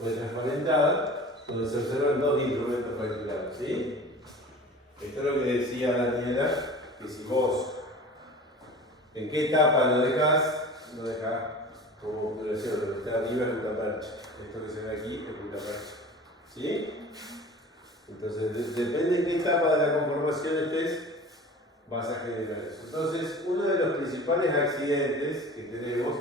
fue transparentada, donde se observan dos instrumentos particulares, ¿sí? Esto es lo que decía Daniela, que si vos en qué etapa lo dejás como obturación, lo que está arriba es puntapercha. Esto que se ve aquí es puntapercha, ¿sí? Entonces, depende en qué etapa de la conformación estés, vas a generar eso. Entonces, uno de los principales accidentes que tenemos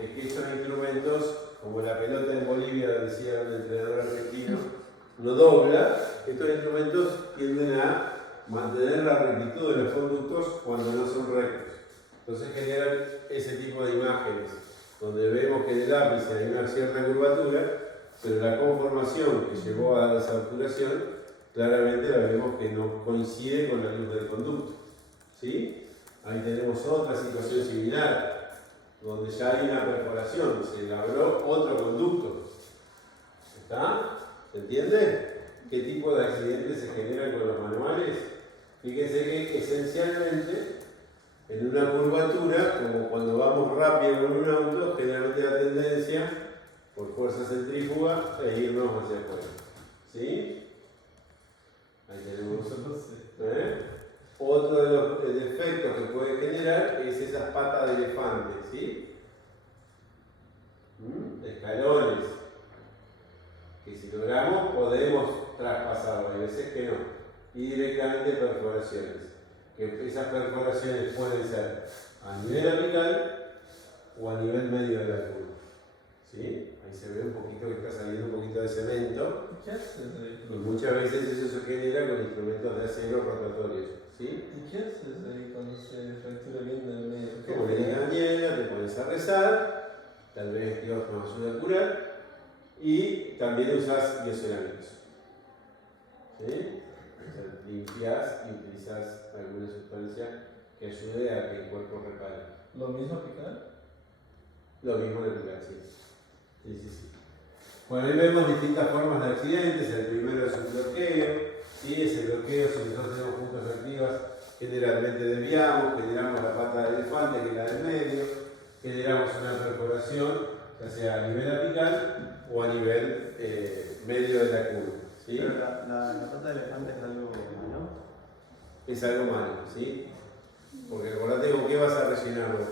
es que estos instrumentos, como la pelota en Bolivia, decía el entrenador argentino, no dobla. Estos instrumentos tienden a mantener la rectitud de los conductos cuando no son rectos. Entonces generan ese tipo de imágenes, donde vemos que en el ápice hay una cierta curvatura, pero la conformación que llevó a esa obturación, claramente la vemos que no coincide con la luz del conducto, ¿sí? Ahí tenemos otra situación similar, donde ya hay una perforación, se labró otro conducto. ¿Está? ¿Se entiende? ¿Qué tipo de accidentes se generan con los manuales? Fíjense que esencialmente en una curvatura, como cuando vamos rápido con un auto, generalmente la tendencia, por fuerza centrífuga, es irnos hacia afuera. ¿Sí? Ahí tenemos otro de los defectos que puede generar es esas patas de elefante, ¿sí? Escalones, que si logramos podemos traspasarlo, hay veces que no, y directamente perforaciones, que esas perforaciones pueden ser a nivel apical o a nivel medio de la curva, ¿sí? Ahí se ve un poquito que está saliendo un poquito de cemento, y muchas veces eso se genera con instrumentos de acero rotatorios, ¿sí? ¿Y qué haces ahí cuando se fractura bien del medio? Como le dice Daniela, te pones a rezar, tal vez Dios nos ayude a curar, y también usas biocerámicos, ¿sí? O sea, limpias y utilizas alguna sustancia que ayude a que el cuerpo repare. ¿Lo mismo apical? Lo mismo de apical, sí. Sí. Bueno, ahí vemos distintas formas de accidentes. El primero es un bloqueo, y ese bloqueo, si nosotros tenemos puntos activas, generalmente desviamos, generamos la pata del elefante, que es la del medio, generamos una perforación, ya sea a nivel apical o a nivel medio de la curva, ¿sí? Pero la pata de elefante es algo malo. Es algo malo, ¿sí? Porque acordate con qué vas a rellenar vos.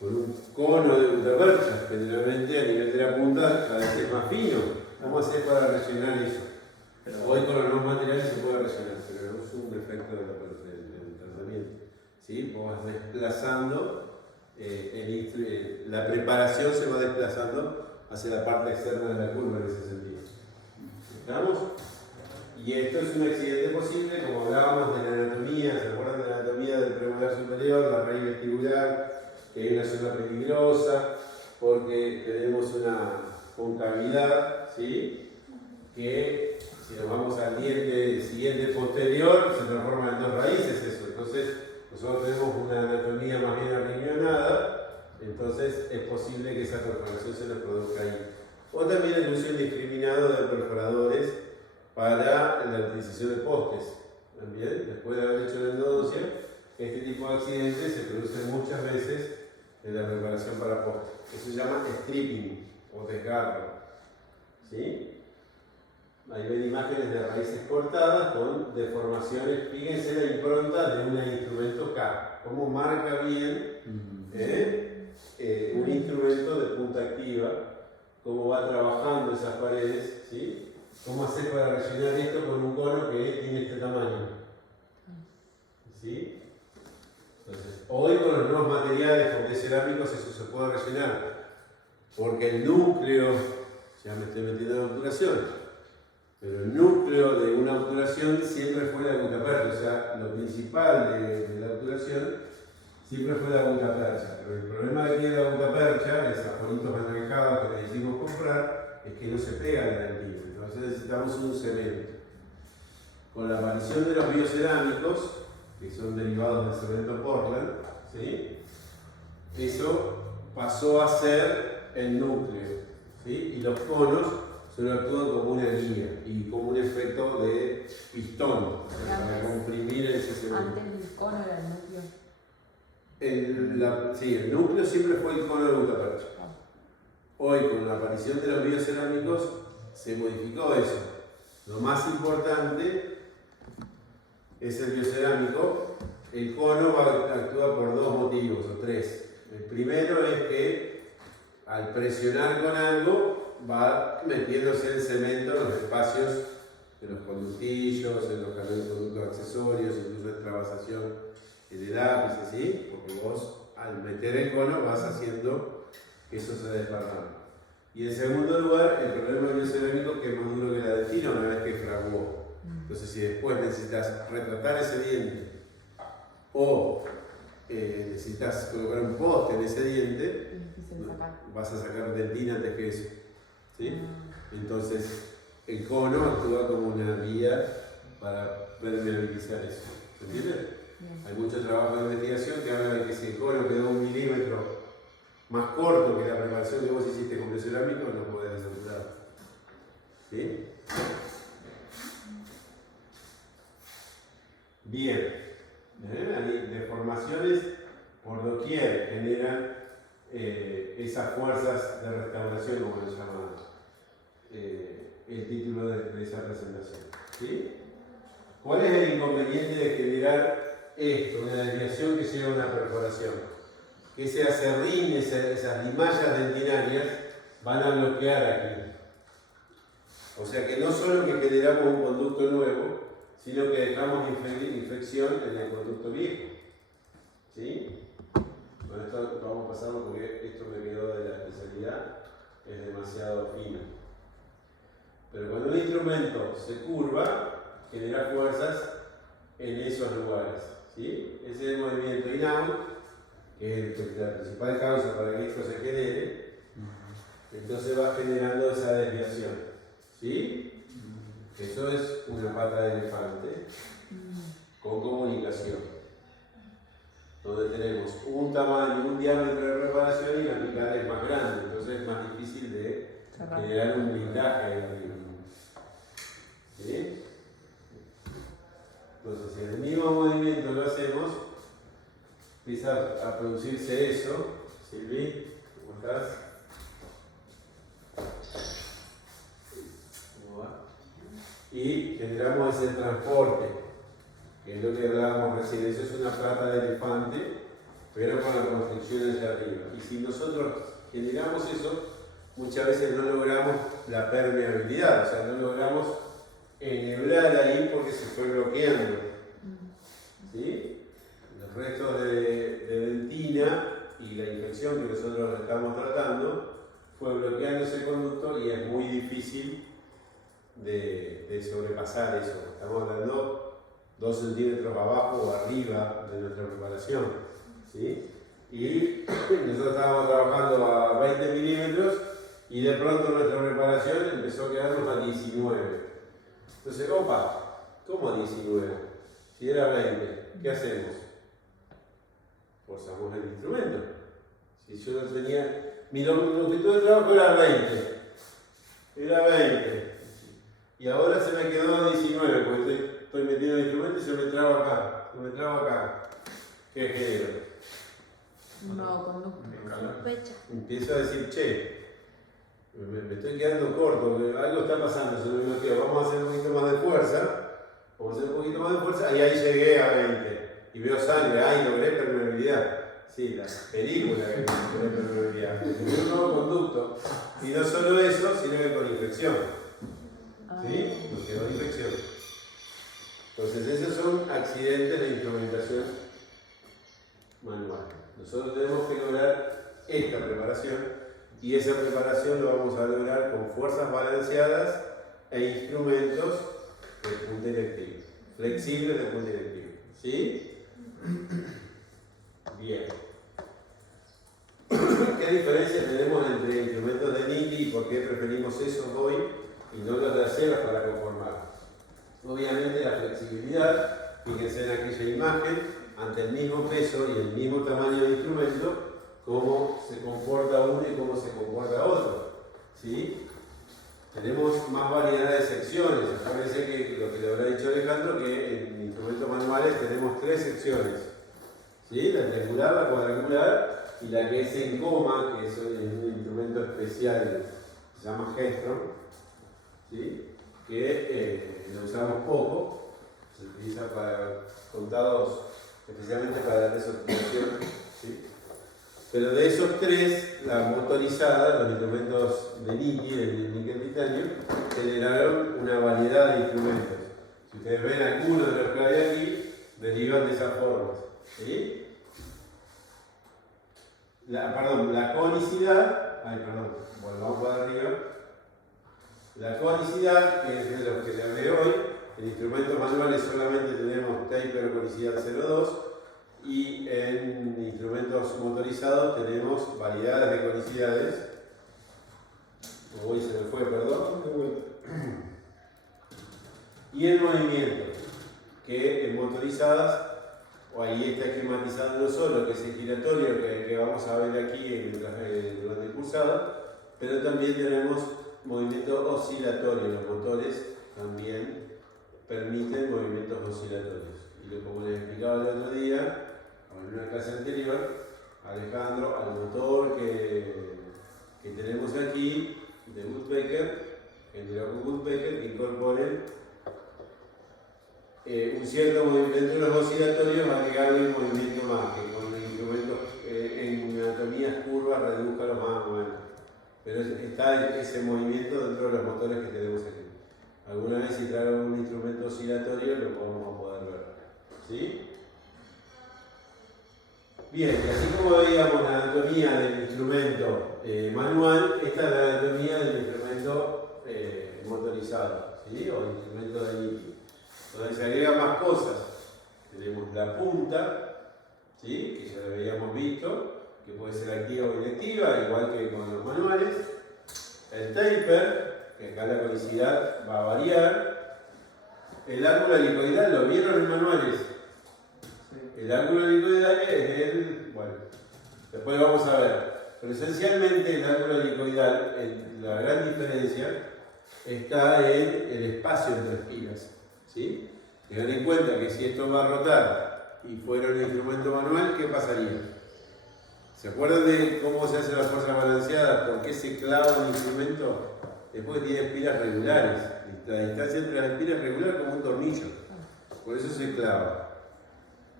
Con un cono de puntapercha, generalmente a nivel de la punta cada vez es más fino. ¿Cómo haces para rellenar eso? Hoy con los nuevos materiales se puede rellenar, pero no es un defecto del tratamiento, ¿sí? Vos vas desplazando, la preparación se va desplazando hacia la parte externa de la curva en ese sentido. ¿Estamos? Y esto es un accidente posible, como hablábamos de la anatomía, ¿se acuerdan de la anatomía del premolar superior, la raíz vestibular? Que hay una zona peligrosa porque tenemos una concavidad, ¿sí? Que si nos vamos al diente siguiente posterior se transforma en dos raíces eso. Entonces nosotros tenemos una anatomía más bien arriñonada, entonces es posible que esa perforación se nos produzca ahí. O también el uso indiscriminado de perforadores para la utilización de postes. También, después de haber hecho la endodoncia, este tipo de accidentes se producen muchas veces en la preparación para postes. Eso se llama stripping o desgarro, ¿sí? Ahí ven imágenes de raíces cortadas con deformaciones. Fíjense la impronta de un instrumento K, cómo marca bien un instrumento de punta activa, cómo va trabajando esas paredes, ¿sí? ¿Cómo hacer para rellenar esto con un cono que tiene este tamaño? ¿Sí? Entonces, hoy con los nuevos materiales, con cerámicos, eso se puede rellenar, porque el núcleo, ya me estoy metiendo en obturación, pero el núcleo de una obturación siempre fue la puntapercha, o sea, lo principal de la obturación siempre fue la puntapercha, pero el problema de aquí de la puntapercha, esos ajolitos anaranjados que le hicimos comprar, es que no se pegan en el piso, entonces necesitamos un cemento. Con la aparición de los biocerámicos, que son derivados del cemento Portland, ¿sí? Eso pasó a ser el núcleo, ¿sí? Y los conos solo actúan como una guía y como un efecto de pistón, para comprimir ese cemento. Antes el cono era el núcleo. Sí, el núcleo siempre fue el cono de puntapercha. Hoy, con la aparición de los biocerámicos, se modificó eso. Lo más importante es el biocerámico. El cono actúa por dos motivos o tres. El primero es que al presionar con algo va metiéndose el cemento en los espacios de los conductillos, en los conductos accesorios, incluso en trabasación de lápices, ¿sí? Porque vos al meter el cono vas haciendo que eso se desparrame. Y en segundo lugar, el problema del biocerámico que es más duro que la dentina una vez que fraguó. Entonces, si después necesitas retratar ese diente o necesitas colocar un poste en ese diente, vas a sacar dentina antes que eso. ¿Sí? Entonces, el cono actúa como una vía para permeabilizar eso. ¿Se entiende? Hay mucho trabajo de investigación que habla de que si el cono quedó 1 milímetro más corto que la preparación que vos hiciste con biocerámico, no podés desaturarlo. ¿Sí? Bien. Hay deformaciones por doquier generan esas fuerzas de restauración, como lo llaman el título de esa presentación. ¿Sí? ¿Cuál es el inconveniente de generar esto, una desviación que lleva a una perforación? Que ese acerrín, esas limallas dentinarias van a bloquear aquí. O sea que no solo que generamos un conducto nuevo, sino que dejamos infección en el conducto viejo. ¿Sí? Bueno, esto vamos a pasarlo porque esto me quedó de la especialidad, es demasiado fino. Pero cuando un instrumento se curva, genera fuerzas en esos lugares. ¿Sí? Ese es el movimiento in-out, que es la principal causa para que esto se genere. Entonces va generando esa desviación. ¿Sí? Eso es una pata de elefante con comunicación, donde tenemos un tamaño, un diámetro de preparación y la picada es más grande, entonces es más difícil de generar un blindaje ahí arriba. ¿Sí? Entonces, si en el mismo movimiento lo hacemos, empieza a producirse eso. Silvi, ¿cómo estás? Y generamos ese transporte, que es lo que hablábamos recién. Eso es una pata de elefante, pero con la construcción hacia arriba. Y si nosotros generamos eso, muchas veces no logramos la permeabilidad, o sea, no logramos enhebrar ahí porque se fue bloqueando. ¿Sí? Los restos de dentina y la infección que nosotros estamos tratando fue bloqueando ese conducto y es muy difícil de sobrepasar eso. Estamos hablando 2 centímetros abajo o arriba de nuestra preparación. ¿Sí? Y nosotros estábamos trabajando a 20 milímetros y de pronto nuestra preparación empezó a quedarnos a 19. Entonces, opa, ¿cómo 19? Si era 20, ¿qué hacemos? Forzamos el instrumento. Si yo no tenía... Mi longitud de trabajo era 20. Era 20. Y ahora se me quedó a 19, porque estoy metiendo el instrumento y se me traba acá. Se me traba acá. ¿Qué genero? No, conducto. Sospecha. Empiezo a decir, che, me estoy quedando corto, algo está pasando, se me bloqueó. Vamos a hacer un poquito más de fuerza. Vamos a hacer un poquito más de fuerza y ahí llegué a 20. Y veo sangre, ay, logré permeabilidad. Sí, la película que logré permeabilidad. Tenía un nuevo conducto. Y no solo eso, sino que con infección. ¿Sí? Nos quedó infección. Entonces, esos son accidentes de instrumentación manual. Nosotros tenemos que lograr esta preparación y esa preparación lo vamos a lograr con fuerzas balanceadas e instrumentos de punta electiva, flexibles de punta electiva. ¿Sí? Bien. ¿Qué diferencia tenemos entre instrumentos de Niki y por qué preferimos esos hoy y no los de acero para conformar? Obviamente la flexibilidad, fíjense en aquella imagen, ante el mismo peso y el mismo tamaño de instrumento, cómo se comporta uno y cómo se comporta otro. ¿Sí? Tenemos más variedad de secciones. Acuérdense que lo que le habrá dicho Alejandro, que en instrumentos manuales tenemos 3 secciones. ¿Sí? La triangular, la cuadrangular y la que es en coma, que es un instrumento especial, se llama Gestron, ¿sí? Que lo usamos poco, se utiliza para contados, especialmente para la resortización, ¿sí? Pero de esos tres, la motorizada, los instrumentos de níquel, el níquel titanio, generaron una variedad de instrumentos. Si ustedes ven algunos de los que hay aquí, derivan de esas formas, ¿sí? La conicidad, volvamos para arriba. La conicidad, que es de los que le hablé hoy, en instrumentos manuales solamente tenemos taper conicidad 0,2 y en instrumentos motorizados tenemos variedades de conicidades. Uy, se me fue, perdón. Y el movimiento, que en motorizadas, o ahí está esquematizado no solo, que es el giratorio que vamos a ver aquí durante el cursado, pero también tenemos movimiento oscilatorio. Los motores también permiten movimientos oscilatorios. Y como les explicaba el otro día, o en una clase anterior, Alejandro, al motor que tenemos aquí, de Woodpecker, generado con Woodpecker, incorporen un cierto movimiento dentro de los oscilatorios, va a agregar un movimiento más, que con el instrumento en anatomías curvas reduzca más o menos. Pero está ese movimiento dentro de los motores que tenemos aquí. Alguna vez si traigo un instrumento oscilatorio lo podemos poder ver. ¿Sí? Bien, y así como veíamos la anatomía del instrumento manual, esta es la anatomía del instrumento motorizado, ¿sí? O el instrumento de níquel, donde se agregan más cosas. Tenemos la punta, ¿sí? Que ya lo habíamos visto, que puede ser activa o inactiva, igual que con los manuales. El taper, que acá la conicidad va a variar. El ángulo helicoidal, ¿lo vieron en manuales? Sí. El ángulo helicoidal es bueno, después lo vamos a ver. Pero esencialmente el ángulo helicoidal, la gran diferencia, está en el espacio entre espiras, ¿sí? Tengan en cuenta que si esto va a rotar y fuera un instrumento manual, ¿qué pasaría? ¿Se acuerdan de cómo se hace la fuerza balanceada? ¿Por qué se clava un instrumento? Después tiene espiras regulares. La distancia entre las espiras es regular como un tornillo. Por eso se clava.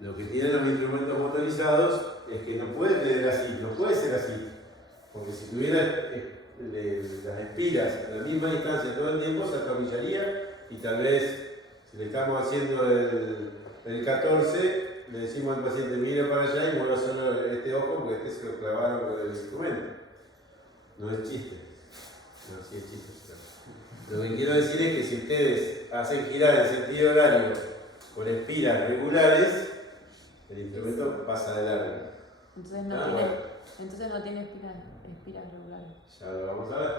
Lo que tienen los instrumentos motorizados es que no puede tener así, no puede ser así. Porque si tuviera las espiras a la misma distancia todo el tiempo, se atornillaría y tal vez, si le estamos haciendo el 14, le decimos al paciente, mire para allá y mueva solo este ojo porque este se lo clavaron con el instrumento. No es chiste. No, sí es chiste. Lo que quiero decir es que si ustedes hacen girar en sentido horario con espiras regulares, el instrumento pasa de largo. Entonces no tiene espiras regulares. Ya lo vamos a ver.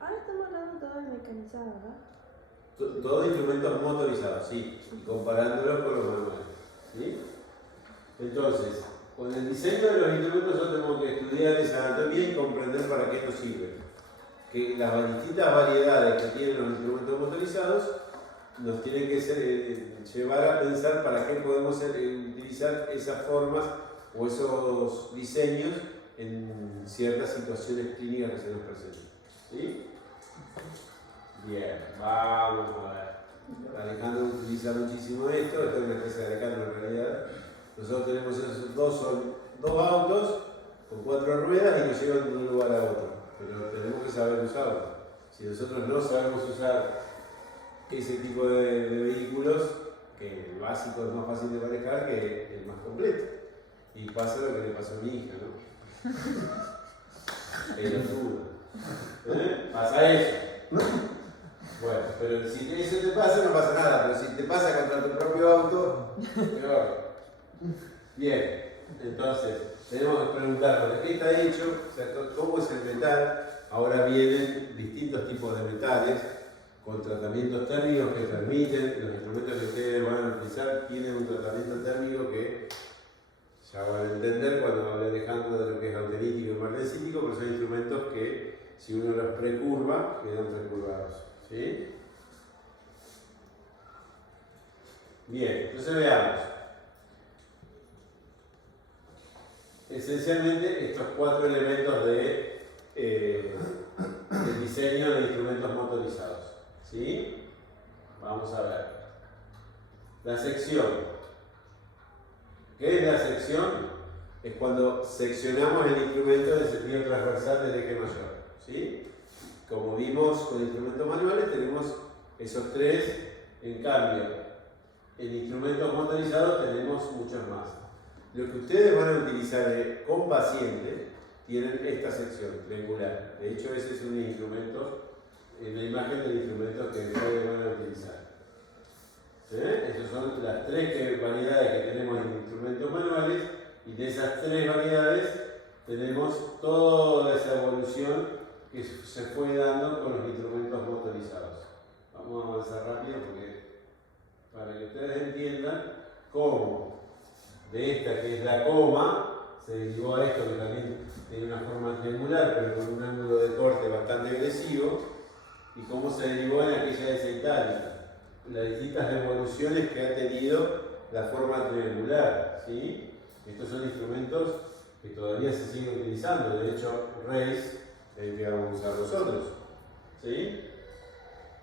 Ahora estamos hablando todo de mecanizado, ¿verdad? Todos instrumentos motorizados, sí, y comparándolos con los manuales. ¿Sí? Entonces, con el diseño de los instrumentos nosotros tenemos que estudiar esa anatomía y comprender para qué nos sirve. Que las distintas variedades que tienen los instrumentos motorizados nos tienen que llevar a pensar para qué podemos utilizar esas formas o esos diseños en ciertas situaciones clínicas que se nos presentan. ¿Sí? Bien, vamos a ver. Alejandro utiliza muchísimo esto es una especie de Alejandro en realidad. Nosotros tenemos esos son dos autos con 4 ruedas y nos llevan de un lugar a otro. Pero tenemos que saber usarlo. Si nosotros no sabemos usar ese tipo de vehículos, que el básico es más fácil de manejar que el más completo. Y pasa lo que le pasó a mi hija, ¿no? Pasa eso. Bueno, pero si eso te pasa, no pasa nada. Pero si te pasa contra tu propio auto, peor. Bien, entonces tenemos que preguntarnos de qué está hecho, o sea, cómo es el metal. Ahora vienen distintos tipos de metales con tratamientos térmicos que permiten, los instrumentos que ustedes van a utilizar tienen un tratamiento térmico que ya van a entender cuando hable Alejandro de lo que es autenítico y magnesítico, pero son instrumentos que si uno los precurva, quedan recurvados. ¿Sí? Bien, entonces veamos. esencialmente estos 4 elementos de el diseño de instrumentos motorizados. ¿Sí? Vamos a ver. La sección. ¿Qué es la sección? Es cuando seccionamos el instrumento en sentido transversal del eje mayor. ¿Sí? Como vimos con instrumentos manuales, tenemos esos 3. En cambio, en instrumentos motorizados tenemos muchos más. Lo que ustedes van a utilizar con pacientes tienen esta sección triangular. De hecho, ese es un instrumento, la imagen del instrumento que ustedes van a utilizar. Esas son las 3 variedades que tenemos en instrumentos manuales, y de esas 3 variedades tenemos toda esa evolución que se fue dando con los instrumentos motorizados. Vamos a avanzar rápido para que ustedes entiendan cómo de esta, que es la coma, se derivó a esto que también tiene una forma triangular pero con un ángulo de corte bastante agresivo, y cómo se derivó en aquella de esa itálica. Las distintas evoluciones que ha tenido la forma triangular. ¿Sí? Estos son instrumentos que todavía se siguen utilizando. De hecho, Reis es el que vamos a usar nosotros. ¿Sí?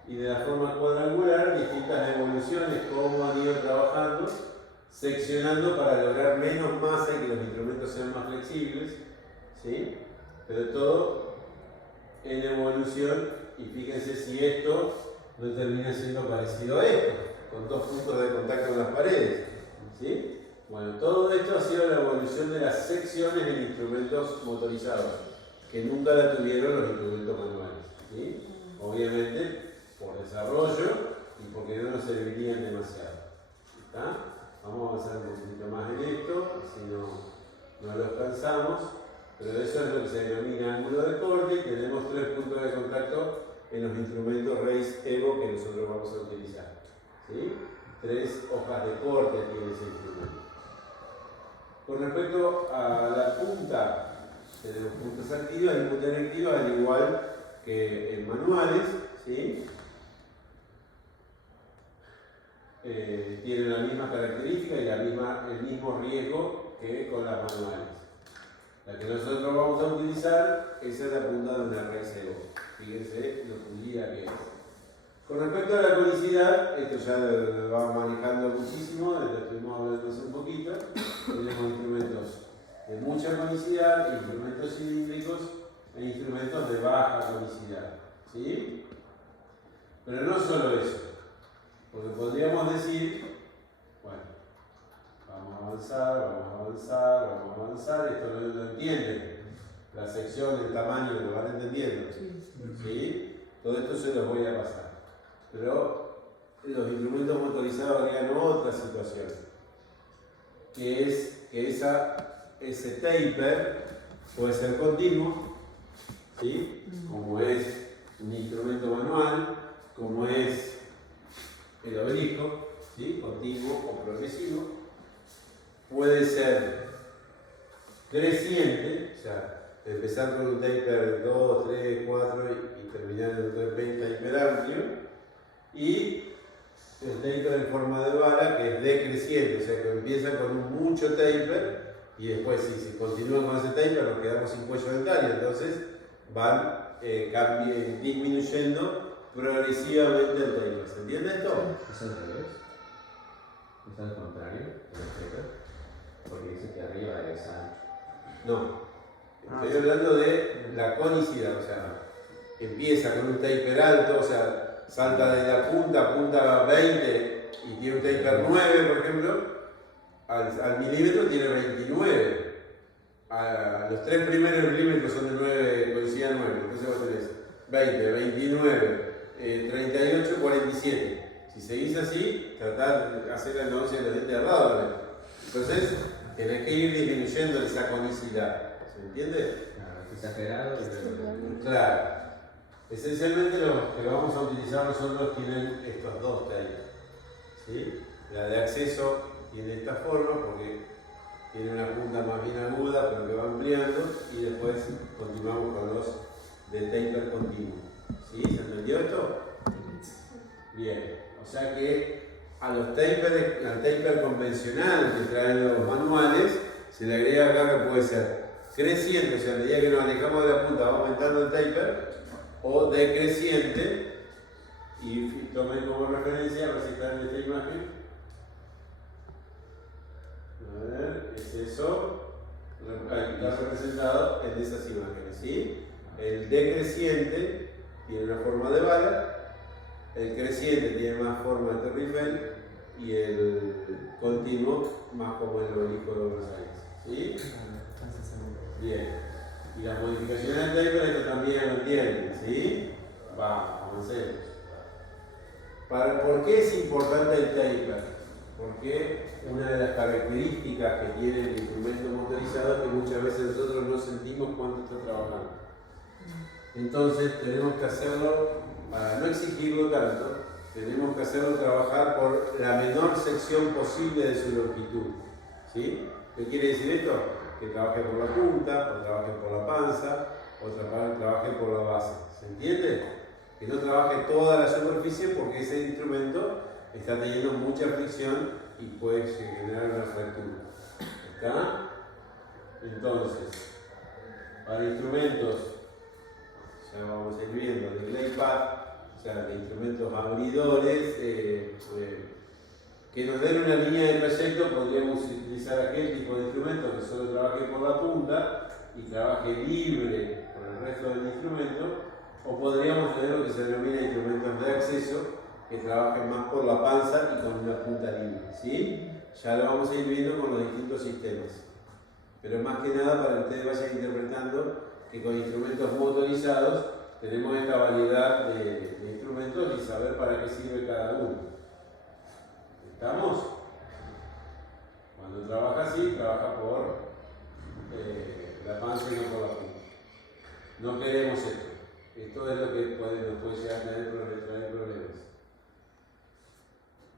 Y de la forma cuadrangular, distintas evoluciones, cómo han ido trabajando, seccionando para lograr menos masa y que los instrumentos sean más flexibles. ¿Sí? Pero todo en evolución, y fíjense si esto no termina siendo parecido a esto, con 2 puntos de contacto en las paredes. ¿Sí? Bueno, todo esto ha sido la evolución de las secciones en instrumentos motorizados, que nunca la tuvieron los instrumentos manuales. ¿Sí? Obviamente por desarrollo y porque no nos servirían demasiado. ¿Está? Vamos a avanzar un poquito más en esto, si no los cansamos, pero eso es lo que se denomina ángulo de corte, y tenemos 3 puntos de contacto en los instrumentos Reis Evo que nosotros vamos a utilizar. ¿Sí? 3 hojas de corte tiene ese instrumento. Con respecto a la punta, tenemos puntas activas y puntas inactivas, al igual que en manuales. ¿Sí? Tienen la misma característica y el mismo riesgo que con las manuales. La que nosotros vamos a utilizar, esa es la punta de una Reis Evo. Fíjense lo pulida que es. Con respecto a la conicidad, esto ya lo vamos manejando muchísimo, lo estuvimos hablando hace un poquito. Tenemos instrumentos de mucha conicidad, instrumentos cilíndricos e instrumentos de baja conicidad. ¿Sí? Pero no solo eso, porque podríamos decir, bueno, vamos a avanzar, esto no lo entienden, la sección, el tamaño, lo van entendiendo. ¿Sí? Todo esto se los voy a pasar. Pero los instrumentos motorizados agregan otra situación, que es que ese taper puede ser continuo, ¿sí? Como es un instrumento manual, como es el obelisco, ¿sí? Continuo o progresivo. Puede ser creciente, o sea, empezar con un taper 2, 3, 4 y terminar en un taper hiperamplio. Y el taper en forma de bala, que es decreciente, o sea, que empieza con mucho taper y después si se continúa con ese taper nos quedamos sin cuello dental, y entonces van disminuyendo progresivamente el taper. ¿Se entiende esto? ¿Es al revés? ¿Es al contrario del taper? Porque dice que arriba es ancho. No, estoy hablando de la conicidad, o sea, empieza con un taper alto, o sea, salta de la punta 20 y tiene un taper 9, por ejemplo, al milímetro tiene 29. Los 3 primeros milímetros son de 9, conicidad 9, entonces vos tenés 20, 29, 38, 47. Si seguís así, tratá de hacer la negocia de los dientes errados. Entonces, tenés que ir disminuyendo esa conicidad. ¿Se entiende? Claro, exagerado. Claro. Esencialmente los que vamos a utilizar nosotros tienen estos 2 tapers. ¿Sí? La de acceso tiene esta forma porque tiene una punta más bien aguda pero que va ampliando, y después continuamos con los de taper continuo. ¿Sí? ¿Se entendió esto? Bien. O sea que a los tapers, al taper convencional que traen los manuales, se le agrega acá que puede ser creciente, o sea, a medida que nos alejamos de la punta va aumentando el taper, o decreciente, y tomen como referencia, a ver si está en esta imagen. A ver, es eso. Está representado en esas imágenes, ¿sí? El decreciente tiene una forma de bala, el creciente tiene más forma de Torre Eiffel y el continuo más como el obelisco de Buenos Aires, ¿sí? Bien. Y las modificaciones del taper esto también lo entienden, ¿sí? Vamos, avancemos. ¿Por qué es importante el taper? Porque una de las características que tiene el instrumento motorizado es que muchas veces nosotros no sentimos cuánto está trabajando. Entonces tenemos que hacerlo, para no exigirlo tanto, tenemos que hacerlo trabajar por la menor sección posible de su longitud. ¿Sí? ¿Qué quiere decir esto? Que trabaje por la punta, o trabaje por la panza, o trabaje por la base. ¿Se entiende? Que no trabaje toda la superficie porque ese instrumento está teniendo mucha fricción y puede generar una fractura. ¿Está? Entonces, para instrumentos, ya vamos a ir viendo, de glide path, o sea, de instrumentos abridores, que nos den una línea de trayecto, podríamos utilizar aquel tipo de instrumento que solo trabaje por la punta y trabaje libre por el resto del instrumento, o podríamos tener lo que se denomina instrumentos de acceso, que trabajen más por la panza y con una punta libre, ¿sí? Ya lo vamos a ir viendo con los distintos sistemas. Pero más que nada para que ustedes vayan interpretando que con instrumentos motorizados tenemos esta variedad de instrumentos y saber para qué sirve cada uno. ¿Estamos? Cuando trabaja así, trabaja por la panza y no por la punta. No queremos esto. Esto es lo que nos puede llegar a traer problemas.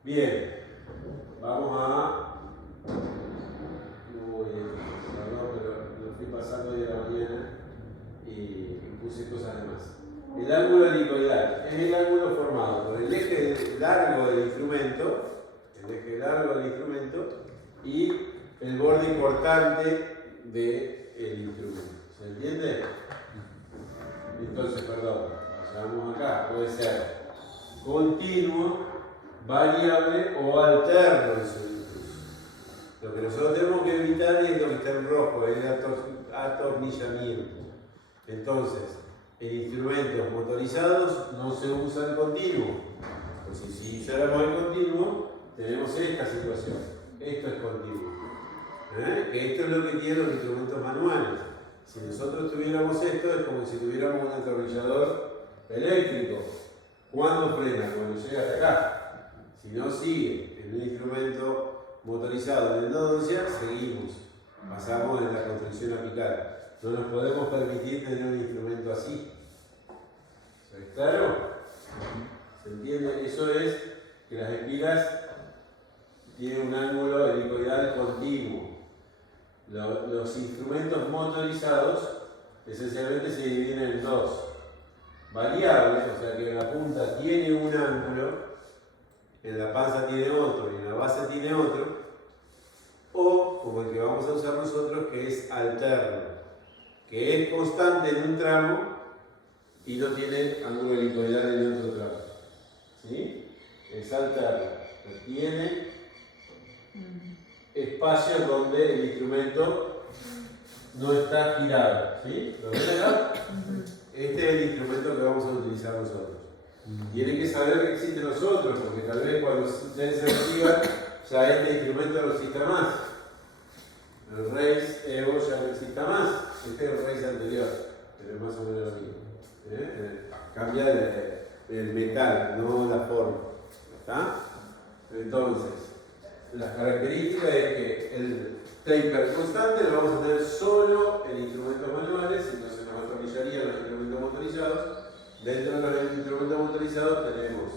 Bien, vamos a... perdón, pero lo fui pasando hoy a la mañana y puse cosas de más. El ángulo helicoidal es el ángulo formado por el eje largo del instrumento, y el borde cortante del instrumento. ¿Se entiende? Entonces, perdón, vayamos acá, puede ser continuo, variable o alterno en su incluso. Lo que nosotros tenemos que evitar es lo que está en rojo, el atornillamiento. Entonces, en instrumentos motorizados no se usa el continuo. Pues si usáramos el continuo, tenemos esta situación. Esto es continuo. Que esto es lo que tienen los instrumentos manuales. Si nosotros tuviéramos esto, es como si tuviéramos un atornillador eléctrico. ¿Cuándo frena? Cuando llega hasta acá. Si no sigue en un instrumento motorizado en endodoncia, seguimos. Pasamos en la construcción apical. No nos podemos permitir tener un instrumento así. ¿Es claro? ¿Se entiende? Eso es que las espigas tienen un ángulo helicoidal continuo. Los instrumentos motorizados esencialmente se dividen en dos. Variables, o sea que en la punta tiene un ángulo, en la panza tiene otro y en la base tiene otro, o como el que vamos a usar nosotros, que es alterno, que es constante en un tramo y no tiene ángulo helicoidal en otro tramo. ¿Sí? Es alterno, tiene espacios donde el instrumento no está girado. ¿Sí? ¿Lo ven acá? Este es el instrumento que vamos a utilizar nosotros. Tienen que saber que existen los otros, porque tal vez cuando ustedes se reciban, ya este instrumento no exista más. El Reis Evo ya no exista más. Este es el Reis anterior, pero es más o menos lo mismo. Cambia el metal, no la forma. ¿Está? Entonces, las características es que el taper constante lo vamos a tener solo en instrumentos manuales, entonces nos atornillarían los instrumentos motorizados. Dentro de los instrumentos motorizados tenemos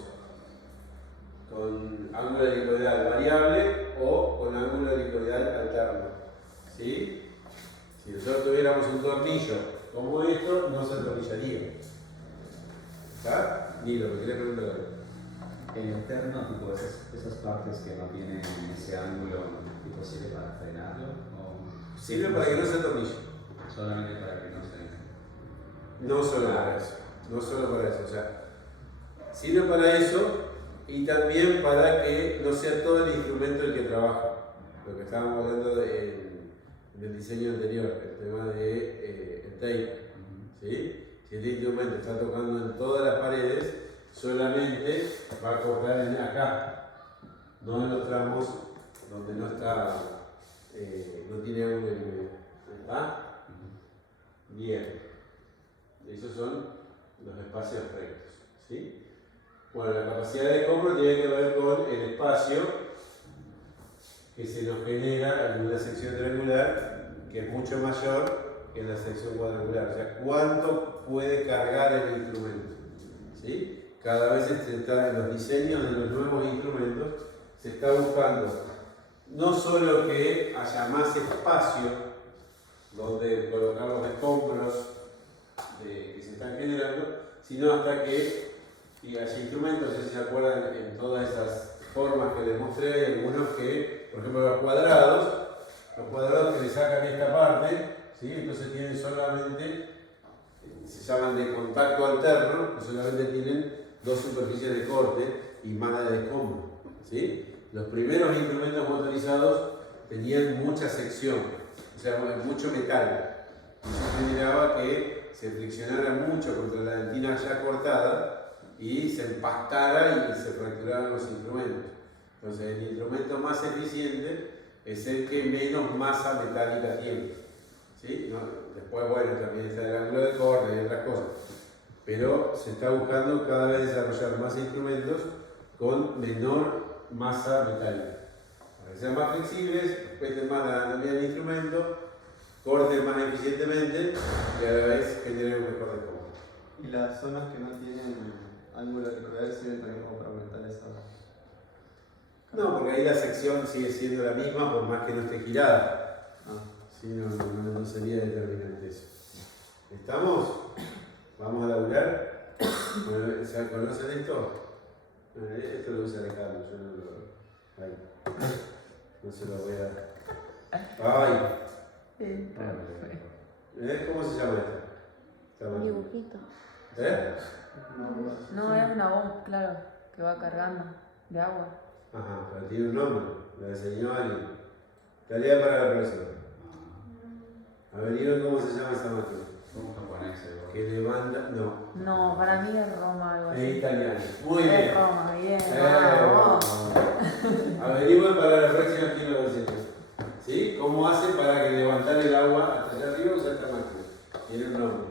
con ángulo helicoidal variable o con ángulo helicoidal alterno. ¿Sí? Si nosotros tuviéramos un tornillo como esto, no se atornillaría. ¿Está? Ni lo que quería preguntar. El interno, tipo esas partes que no tienen ese ángulo, tipo sirve para frenarlo. Sirve para que no se atornille. Solamente para que no se... No solo para eso. No solo para eso. O sea, sirve para eso y también para que no sea todo el instrumento el que trabaja. Lo que estábamos hablando del diseño anterior, el tema de el tape. ¿Sí? Si este instrumento está tocando en todas las paredes, solamente va a cortar acá, no en los tramos donde no está, no tiene un ¿va? Bien. Esos son los espacios rectos. ¿Sí? Bueno, la capacidad de escombro tiene que ver con el espacio que se nos genera en una sección triangular que es mucho mayor que en la sección cuadrangular. O sea, ¿cuánto puede cargar el instrumento? ¿Sí? Cada vez se está en los diseños de los nuevos instrumentos, se está buscando no solo que haya más espacio donde colocar los escombros que se están generando, sino hasta que haya instrumentos, no sé si se acuerdan, en todas esas formas que les mostré, hay algunos que, por ejemplo, los cuadrados que le sacan esta parte, ¿sí? Entonces tienen solamente, se llaman de contacto alterno, que solamente tienen dos superficies de corte y malla de escombro. ¿Sí? Los primeros instrumentos motorizados tenían mucha sección, o sea, mucho metal. Y eso generaba que se friccionara mucho contra la dentina ya cortada y se empastara y se fracturaran los instrumentos. Entonces, el instrumento más eficiente es el que menos masa metálica tiene. ¿Sí? No, después, bueno, también está el ángulo de corte y otras cosas. Pero se está buscando cada vez desarrollar más instrumentos con menor masa metálica. Para que sean más flexibles, respeten más la anatomía del instrumento, corten más eficientemente y a la vez generen un mejor descombro. Y las zonas que no tienen ángulo de correr sirven también como para aumentar esa. No, porque ahí la sección sigue siendo la misma por más que no esté girada. Ah. Sí, no sería determinante eso. ¿Estamos? ¿Vamos a laburar? Bueno, ¿se conocen esto? Esto lo usa Alejandro, yo no lo... Ahí. No se lo voy a dar. ¡Ay! ¿Cómo se llama esto? Un dibujito. ¿Eh? No, es una bomba, claro, que va cargando de agua. Ajá, pero tiene un nombre, lo diseñó alguien. Tarea para la próxima. Averigüen cómo se llama esa máquina. Un japonés, seguro. Que levanta. No. No, para mí es Roma algo así. Es italiano. Muy bien. Es Roma, bien. Vamos. Averigüen para la próxima quién lo diseñó. ¿Sí? ¿Cómo hace para que levantar el agua hasta allá arriba usa esta máquina? Tiene un nombre.